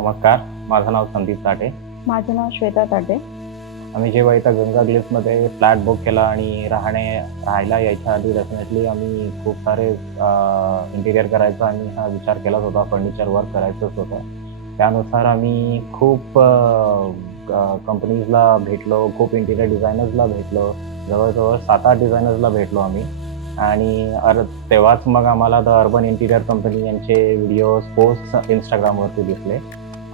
नमस्कार, माझं नाव संदीप ताटे. माझं नाव श्वेता ताटे. आम्ही जेव्हा इथं गंगा ग्लिफ्समध्ये फ्लॅट बुक केला आणि राहायला यायच्या आधी डेफिनेटली आम्ही खूप सारे इंटिरियर करायचा आणि हा विचार केलाच होता, फर्निचर वर्क करायचंच होतं. त्यानुसार आम्ही खूप कंपनीजला भेटलो, खूप इंटिरियर डिझायनर्सला भेटलो. जवळ-जवळ 7-8 डिझायनर्सला भेटलो आम्ही आणि तेव्हाच मग आम्हाला द अर्बन इंटिरियर कंपनी यांचे व्हिडिओज, पोस्ट Instagramवरती दिसले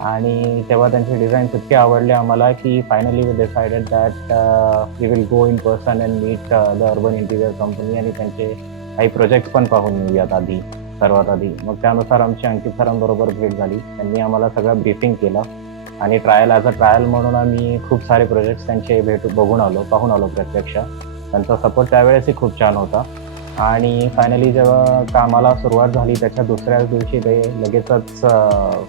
आणि तेव्हा त्यांचे डिझाईन्स इतके आवडले आम्हाला की finally we decided that we will go in person and meet the urban interior company आणि त्यांचे काही प्रोजेक्ट्स पण पाहून येऊयात सर्वात आधी. मग त्यानुसार आमची अंकित सरांबरोबर भेट झाली. त्यांनी आम्हाला सगळं ब्रीफिंग केलं आणि ॲज अ ट्रायल म्हणून आम्ही खूप सारे प्रोजेक्ट्स त्यांचे पाहून आलो प्रत्यक्ष. त्यांचा सपोर्ट त्यावेळेसही खूप छान होता आणि फायनली जेव्हा कामाला सुरुवात झाली त्याच्या दुसऱ्याच दिवशी ते लगेचच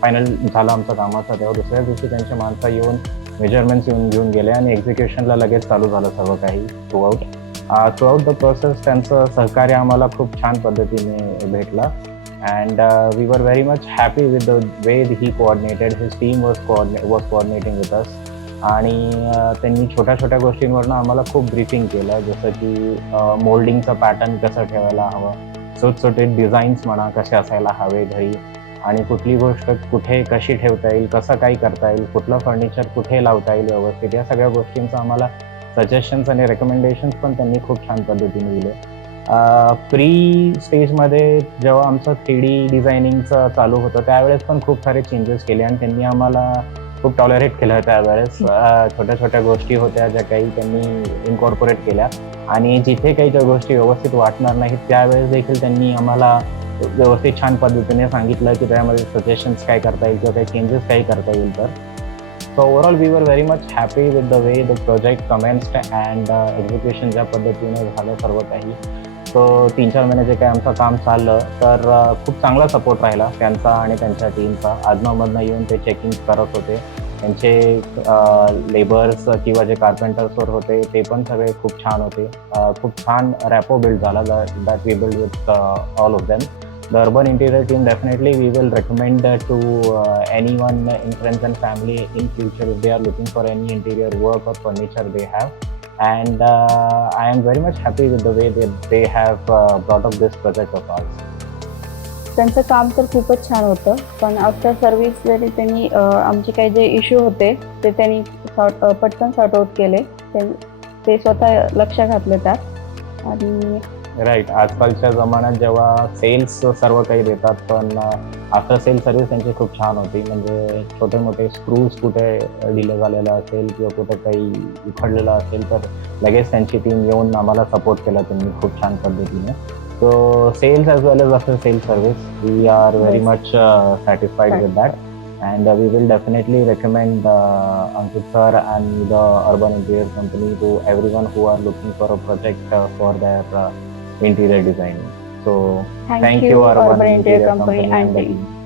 फायनल झालं आमचं कामाचं. तेव्हा दुसऱ्याच दिवशी त्यांचे माणसं येऊन मेजरमेंट्स घेऊन गेले आणि एक्झिक्युशनला लगेच चालू झालं सर्व काही थ्रूआउट द प्रोसेस. त्यांचं सहकार्य आम्हाला खूप छान पद्धतीने भेटलं and we were very much happy with the way he coordinated. His team was coordinating with us आणि त्यांनी छोट्या-छोट्या गोष्टींवरनं आम्हाला खूप ब्रीफिंग केलं, जसं की मोल्डिंगचं पॅटर्न कसं ठेवायला हवं, सुटसुटीत डिझाईन्स म्हणा कसे असायला हवे घरी आणि कुठली गोष्ट कुठे कशी ठेवता येईल, कसं काही करता येईल, कुठलं फर्निचर कुठे लावता येईल व्यवस्थित, या सगळ्या गोष्टींचं आम्हाला सजेशन्स आणि रेकमेंडेशन्स पण त्यांनी खूप छान पद्धतीने दिले. प्री स्टेजमध्ये जेव्हा आमचं 3D डिझायनिंगचं चालू होतं त्यावेळेस पण खूप सारे चेंजेस केले आणि त्यांनी आम्हाला खूप टॉलरेट केलं त्यावेळेस. छोट्या-छोट्या गोष्टी होत्या ज्या काही त्यांनी इन्कॉर्पोरेट केल्या आणि जिथे काही ज्या गोष्टी व्यवस्थित वाटणार नाहीत त्यावेळेस देखील त्यांनी आम्हाला व्यवस्थित छान पद्धतीने सांगितलं की त्यामध्ये सजेशन्स काय करता येईल किंवा काही चेंजेस काही करता येईल तर. So overall we were very much happy with the way the project commenced and execution ज्या पद्धतीने झालं सर्व काही. सो 3-4 महिने जे काही आमचं काम चाललं तर खूप चांगला सपोर्ट राहिला त्यांचा आणि त्यांच्या टीमचा. अधनं-मधनं येऊन ते चेकिंग करत होते. त्यांचे लेबर्स किंवा जे कार्पेंटर्सवर होते ते पण सगळे खूप छान होते. खूप छान रॅपो बिल्ड झाला that we build with all of them. The urban interior team, definitely we will recommend to anyone in friends and family in future if they are looking for any interior work or furniture they have. And I am very much happy with the way they have brought up this project of ours. त्यांचं काम तर खूपच छान होतं, पण after service जरी त्यांनी आमचे काही जे इश्यू होते ते त्यांनी पटकन सॉर्ट आउट केले. ते स्वतः लक्ष घातले त्यात आणि राईट. आजकालच्या जमान्यात जेव्हा सेल्स सर्व काही देतात पण आफ्टर सेल सर्व्हिस त्यांची खूप छान होती. म्हणजे छोटे-मोठे स्क्रूज कुठे ढिलं झालेलं असेल किंवा कुठे काही उखडलेलं असेल तर लगेच त्यांची टीम येऊन आम्हाला सपोर्ट केला त्यांनी खूप छान पद्धतीने. So sales as well as after sale service we are very much satisfied with that and we will definitely recommend Ankit sir and the Urban Interior Company to everyone who are looking for a project for their interior designing. So thank you Urban Interior Interior Company Company and and the team. team.